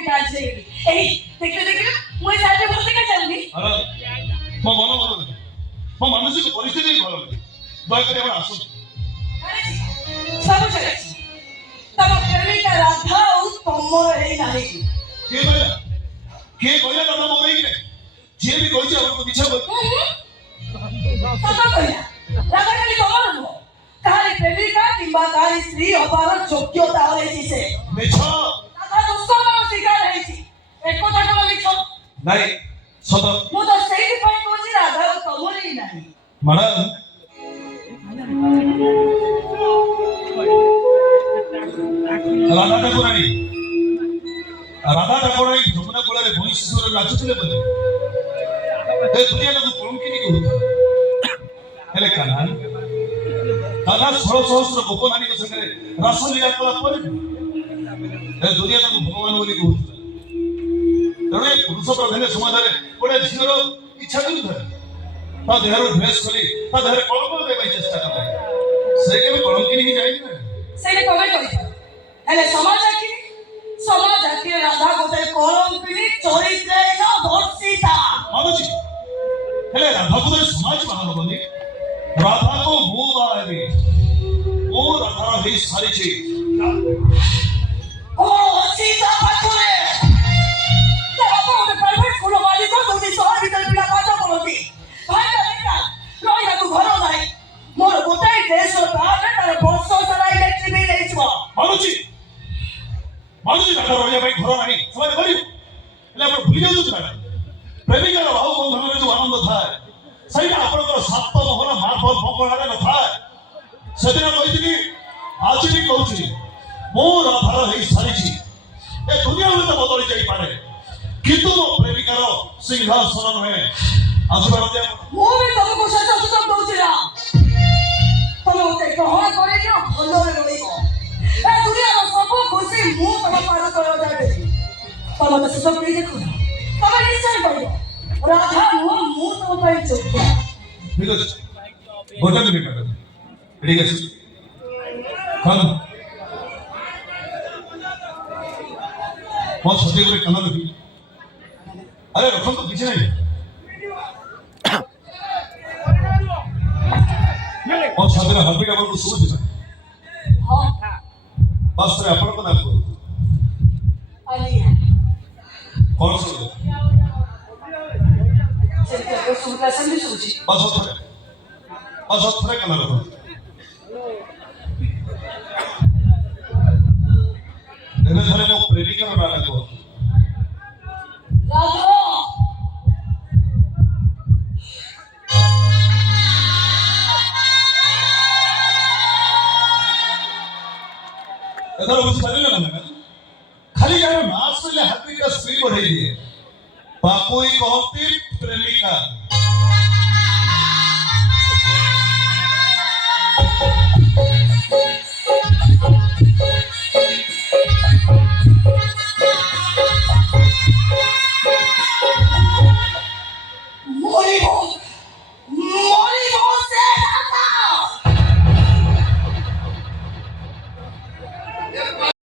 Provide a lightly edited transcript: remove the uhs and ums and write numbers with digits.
ବି କାଜେ ଏଇ ଦେଖିଲେ ଦେଖିଲେ ମୁଁ ସାଇଡରେ ବସିକା ଚାଲିନି ମୋ ମନ ଭଲ ନାହିଁ, ମୋ ମାନସିକ ପରିସ୍ଥିତି ବି ଭଲ ନାହିଁ। ଦୟାକରି ଆପଣ ଆସନ୍ତୁ। ସବୁ ଚାଲିଛି ତମ ପ୍ରେମିକା ରାଧା ଆଉ ତମର ହେଇ ନାହିଁ। କିଏ କହିଲା ରାଧା ମୋ ହେଇକି ନାହିଁ? ଯିଏ ବି କହିଛି ଆପଣଙ୍କୁ ମିଛ କହିଲା। ସତ କହିଲା ରାଧା ଖାଲି ତମର ନୁହଁ, କାହାରି ପ୍ରେମିକା କିମ୍ବା କାହାରି ସ୍ତ୍ରୀ ହବାର ଯୋଗ୍ୟତା ହରେଇଛି ସେ। ମିଛ। ରାଧା ଦୁଷ୍କର୍ମର ଶିକାର ହେଇଛି, ଏକଥା କଣ ମିଛ? ନାଇଁ ସତ। ମୁଁ ତ ସେଇଥିପାଇଁ କହୁଛି ରାଧା ତମର ହିଁ ନାହିଁ। ମ୍ୟାଡାମ ରାଧା ଠାକୁରାଣୀ ଯମୁନା କୂଳରେ ବଂଶୀ ସ୍ୱରରେ ନାଚୁଥିଲେ ବୋଲି ଏ ଦୁନିଆଟାକୁ କଳଙ୍କିନୀ କହୁଥିଲେ। ହେଲେ କାହ୍ନା 16 ଗୋପ ନାରୀଙ୍କ ସାଙ୍ଗରେ ରାସଲୀଳା କଲା ପରେ ଏ ଦୁନିଆ ତାକୁ ଭଗବାନ ବୋଲି କହୁଥିଲା। ତେଣୁ ଏ ପୁରୁଷ ପ୍ରଧାନ ସମାଜରେ ଗୋଟେ ଝିଅର ଇଚ୍ଛା କରୁଥାଏ ତା ଦେହରୁ ଡ୍ରେସ୍ ଖୋଲି ତା ଦେହରେ କଳଙ୍କ ଦେବା ପାଇଁ ଚେଷ୍ଟା କଲା। ସେ କେବେ କଳଙ୍କିନୀ ହିଁ ଯାଇନି ନା। ସେଇଟା କମେ କହିଥାଉ, ହେଲେ ସମାଜ ଆଖିରେ ରାଧା ଗୋଟେ କଳଙ୍କିନୀ ଚରିତ୍ରହୀନ ଧର୍ଷିତା ମାନୁଛି। ହେଲେ ରାଧାକୁ ତ ସମାଜ ବାହା ହବନି, ରାଧାକୁ ମୁଁ ବାହା ହେବି। ମୁଁ ରାଧା ହେଇ ସାରିଛି। ଓ ସୀତା ପାଖରେ ତା ବାପା ଗୋଟେ ପ୍ରାଇଭେଟ ସ୍କୁଲ ମାଲିକ, ଯୋଉଠି ସହର ଭିତରେ ପିଲା ପାଠ ପଢନ୍ତି। ଭାଇଟା ରହିବାକୁ ଘର ନାହିଁ, ମୋର ଗୋଟାଏ ଡ୍ରେସର ଦାମରେ ତାର ବର୍ଷ ସାରା ଇଲେକ୍ଟ୍ରି ବିଲ୍ ହେଇଯିବ। ମାନୁଛି ରାଧା ରହିବା ପାଇଁ ଘର ନାହିଁ, ସେମାନେ କରିବ। ହେଲେ ଆପଣ ଭୁଲି ଯାଉଛନ୍ତି ମ୍ୟାଡାମ, ପ୍ରେମିକାର ଭାବ ବନ୍ଧନରେ ଯୋଉ ଆନନ୍ଦ ଥାଏ ସେଇଟା ଆପଣଙ୍କର ସାତ ମୋହନ ମାର୍ଭଲ ମଙ୍ଗଳାରେ ନଥାଏ। ସେଦିନ କହିଥିଲି, ଆଜି ବି କହୁଛି, ମୁଁ ରାଧାର ହେଇ ସାରିଛି। ଏ ଦୁନିଆ ହୁଏତ ବଦଳି ଯାଇପାରେ, କିନ୍ତୁ ମୋ ପ୍ରେମିକାର ସିଂହାସନ ନୁହେଁ। ଆସିବାର ମୁଁ ବି ତମକୁ ଶେଷ ସୁଯୋଗ ଦଉଛି ନା, ତମେ ମତେ ଗ୍ରହଣ କରିଦିଅ, ଭଲରେ ରହିବ। ଏ ଦୁନିଆର ସବୁ ଖୁସି ମୁଁ ତମ ପାଦ ତଳେ ଦେବି। ତମେ ମତେ ସୁଯୋଗ ଦେଇ ଦେଖ, ତମେ ନିଶ୍ଚୟ କହିବ ରାଧା ନୁହଁ, ମୁଁ ତମ ପାଇଁ ଯୋଗ୍ୟ। ଠିକ ଅଛି, ଗୋଟେ ମିନିଟ୍ ମ୍ୟାଡାମ, ଠିକ ଅଛି। ମୋ ଛାତି ଉପରେ କାନ ରଖି ଆରେ ରଖନ୍ତୁ, କିଛି ନାହିଁ। ମୋ ଛାତିରେ ହାର୍ଟବିଟ୍ ଆପଣଙ୍କୁ ଶୁଭୁଛି ନା? ବାସ୍ତରେ ଆପଣଙ୍କ ନାମ କୁହନ୍ତୁ। କଣ ଶୁଣିଲେ? ଥରେ କାନ ରଖନ୍ତୁ। ଏବେ ଥରେ ମୋ ପ୍ରେମିକାର ନାଁ କୁହନ୍ତୁ। ଏଥର ବୁଝିପାରିଲେ ନା ମ୍ୟାଡାମ? ଖାଲି ଯାହାର ନାଁ ଶୁଣିଲେ ହାର୍ଟବିଟ୍ର ସ୍ପିଡ୍ ବଢେଇ ଦିଏ, ତାକୁ ହିଁ କହନ୍ତି